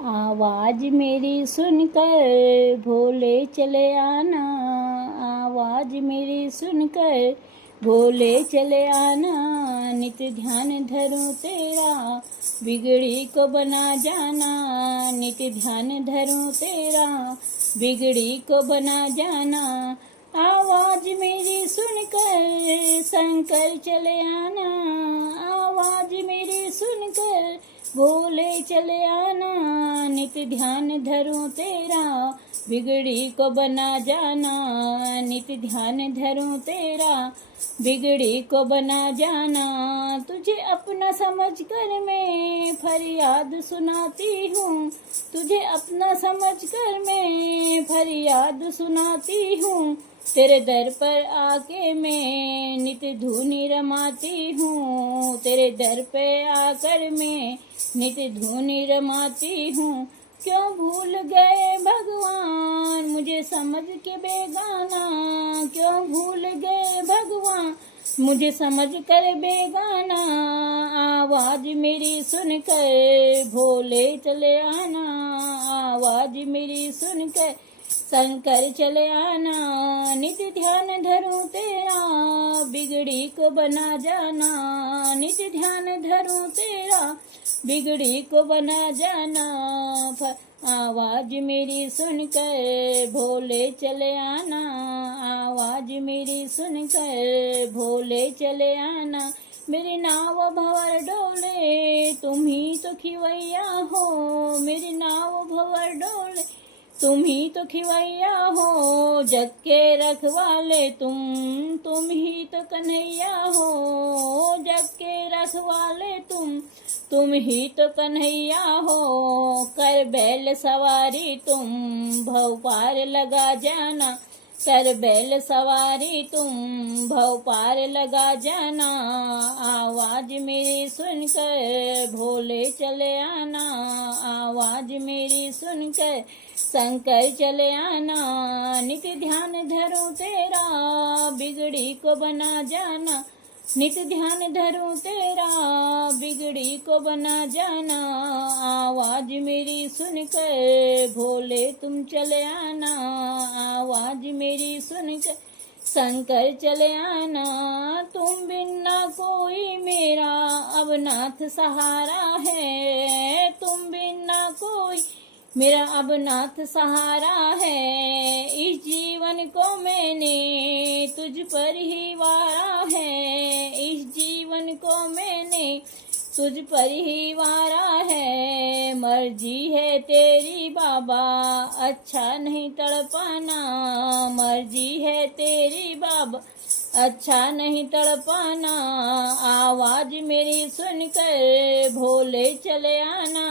आवाज मेरी सुनकर भोले चले आना, आवाज मेरी सुनकर भोले चले आना। नित्य ध्यान धरूं तेरा बिगड़ी को बना जाना, नित्य ध्यान धरूं तेरा बिगड़ी को बना जाना। आवाज मेरी सुनकर शंकर चले आना, आवाज मेरी सुनकर भोले चले आना। नित्य ध्यान धरूं तेरा बिगड़ी को बना जाना, नित्य ध्यान धरूं तेरा बिगड़ी को बना जाना। तुझे अपना समझ कर मैं फरियाद सुनाती हूँ, तुझे अपना समझ कर मैं फरियाद सुनाती हूँ। तेरे दर पर आके मैं नित्य धुनी रमाती हूँ, तेरे दर पे आकर मैं नित्य धुनी रमाती हूँ। क्यों भूल गए भगवान मुझे समझ के बेगाना, क्यों भूल गए भगवान मुझे समझ कर बेगाना। आवाज मेरी सुनकर भोले चले आना, आवाज मेरी सुनकर शंकर चले आना। नित्य ध्यान धरूं तेरा बिगड़ी को बना जाना, नित्य ध्यान धरूं तेरा बिगड़ी को बना जाना। आवाज मेरी सुनकर भोले चले आना, आवाज मेरी सुनकर भोले चले आना। मेरी नाव भंवर डोले तुम ही तो खिवैया हो, मेरी नाव भंवर डोले तुम ही तो खिवैया हो। जग के रखवाले तुम ही तो कन्हैया हो, जग के रखवाले तुम ही तो कन्हैया हो। कर बैल सवारी तुम भव पार लगा जाना, कर बैल सवारी तुम भव पार लगा जाना। आवाज मेरी सुनकर भोले चले आना, आवाज मेरी सुनकर शंकर चले आना। नित्य ध्यान धरूं तेरा बिगड़ी को बना जाना, नित्य ध्यान धरूं तेरा बिगड़ी को बना जाना। आवाज मेरी सुनकर भोले तुम चले आना, आवाज मेरी सुनकर शंकर चले आना। तुम बिना कोई मेरा अब नाथ सहारा है, तुम बिना कोई मेरा अब नाथ सहारा है। इस जीवन को मैंने तुझ पर ही वारा है, इस जीवन को मैंने तुझ पर ही वारा है। मर्जी है तेरी बाबा अच्छा नहीं तड़पाना, मर्जी है तेरी बाबा अच्छा नहीं तड़पाना। आवाज मेरी सुनकर भोले चले आना,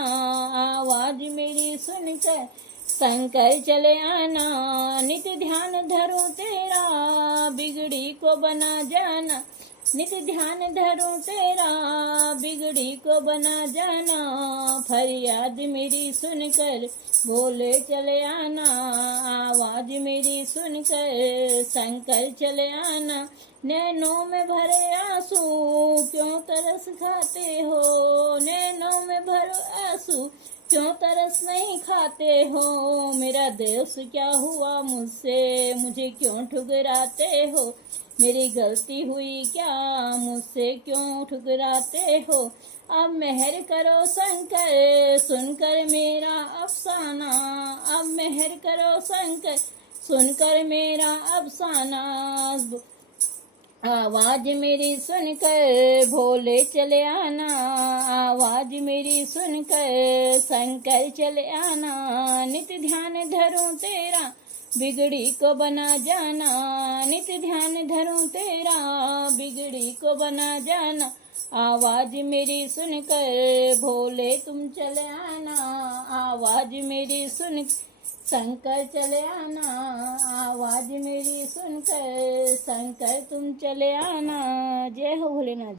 आवाज मेरी सुनकर शंकर चले आना। नित्य ध्यान धरूं तेरा बिगड़ी को बना जाना, नित्य ध्यान धरूं तेरा बिगड़ी को बना जाना। फरियाद मेरी सुनकर भोले चले आना, आवाज मेरी सुनकर शंकर चले आना। नैनों में भरे आंसू क्यों तरस खाते हो, नैनों में भरे आंसू क्यों तरस नहीं खाते हो। मेरा दोष क्या हुआ मुझसे मुझे क्यों ठुकराते हो, मेरी गलती हुई क्या मुझसे क्यों ठुकराते हो। अब मेहर करो शंकर सुनकर मेरा अफसाना, अब मेहर करो शंकर सुनकर मेरा अफसाना। आवाज मेरी सुनकर भोले चले आना, आवाज मेरी सुनकर शंकर चले आना। नित्य ध्यान धरूं तेरा बिगड़ी को बना जाना, नित्य ध्यान धरूं तेरा बिगड़ी को बना जाना। आवाज मेरी सुनकर भोले तुम चले आना, आवाज मेरी सुन शंकर चले आना, आवाज मेरी सुनकर शंकर तुम चले आना। जय हो भोलेनाथ।